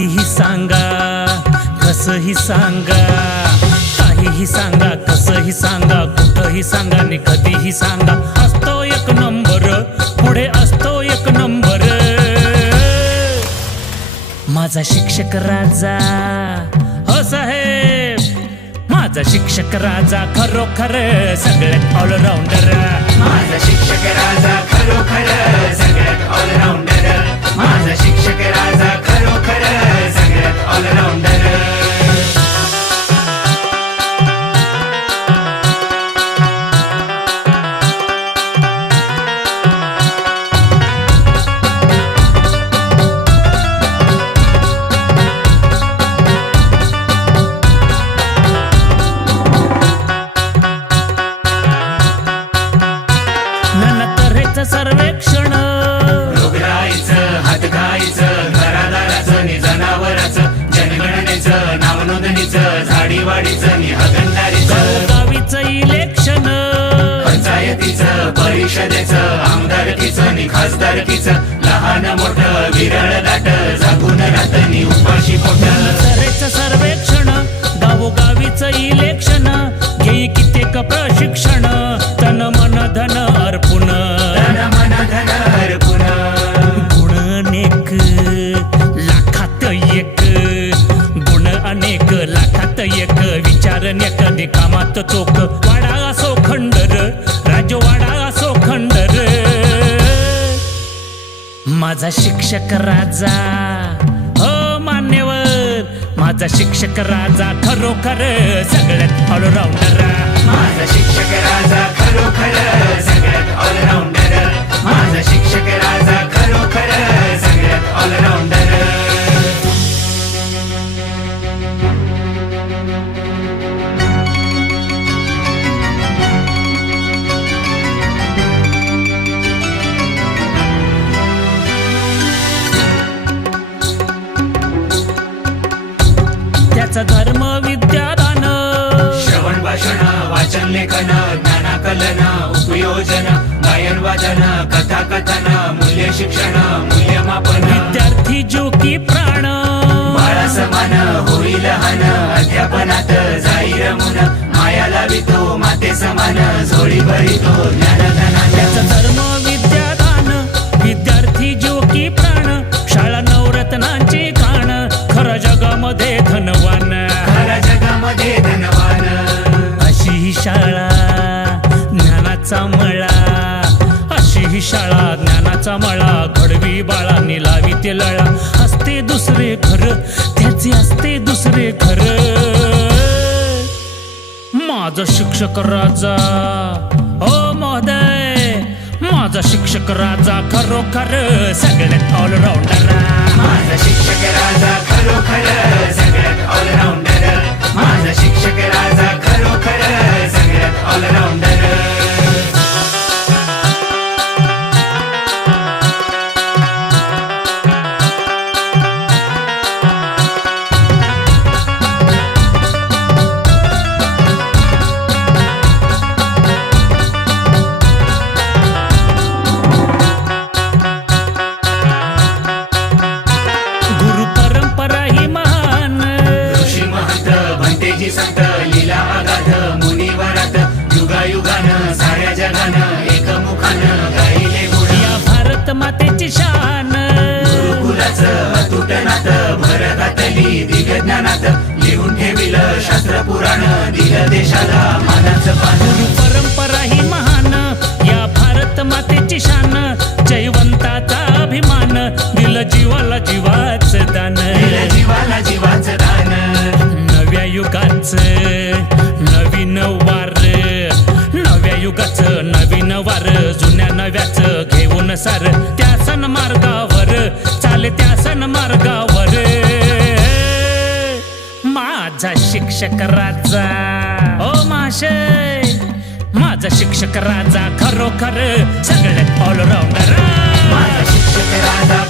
काहीही सांगा कसंही सांगा काहीही सांगा कसंही सांगा कुठंही सांगा आणि कधीही सांगा. असतो एक नंबर पुढे असतो एक नंबर. माझा शिक्षक राजा हो साहेब. माझा शिक्षक राजा खरोखर सगळ्यात ऑलराऊंडर माझा शिक्षक राजा खरोखर सगळ्यात ऑलराऊंडर सर्वेक्षण. घरादाराचं नि जनावराचं जनगणनेचं नावनोंदणीचं झाडीवाडीचं नि हगणदारीचं गावीचं इलेक्शन. पंचायतीचं परिषदेचं आमदारकीचं नि खासदारकीचं लहान मोठं विरळ दाट जागून राहत नि उपाशी पोट. सर्वेक्षण गावोगावीचं इलेक्शन घेई कित्येक प्रशिक्षण. अनेक लाखात एक विचार कधी कामात चोख. वाडा असो खंडर राजवाडा असो खंडर. माझा शिक्षक राजा हो मान्यवर. माझा शिक्षक राजा खरोखर सगळ्यात ऑलराऊंडर त्याचा धर्म विद्यादान. श्रवण भाषण वाचन लेखन ज्ञानाकलन उपयोजन गायन वादन कथा कथन मूल्य शिक्षण मूल्यमापन. विद्यार्थी जो की प्राण. बाळा समान होईल लहान अध्यापनात जाई रमून माया लावितो माते समान झोळी भरितो ज्ञानधनाच्या त्याचा धर्म अशी शाळा ज्ञानाचा मळा घडवी बाळांनी लावी ते लळा. असते दुसरे घर त्याचे असते दुसरे घर. माझा शिक्षक राजा ओ महोदय माझा शिक्षक राजा खरोखर संत लीला अगाध मुनिवरात युगायुगान साऱ्या जगान एकमुखान गाईले गुण. या भारत मातेची शान. गुरुकुलाचं अतुट नात भरतातली दिव्यज्ञानात लिहून ठेविलं शास्त्र पुराण दिलं देशाला मानाचं पान. परंपरा अनुसार त्या सण मार्गावर. चाले त्या सण मार्गावर. माझा शिक्षक राजा ओ माशय माझा शिक्षक राजा खरोखर सगळ्यात ऑलराऊंडर माझा शिक्षक राजा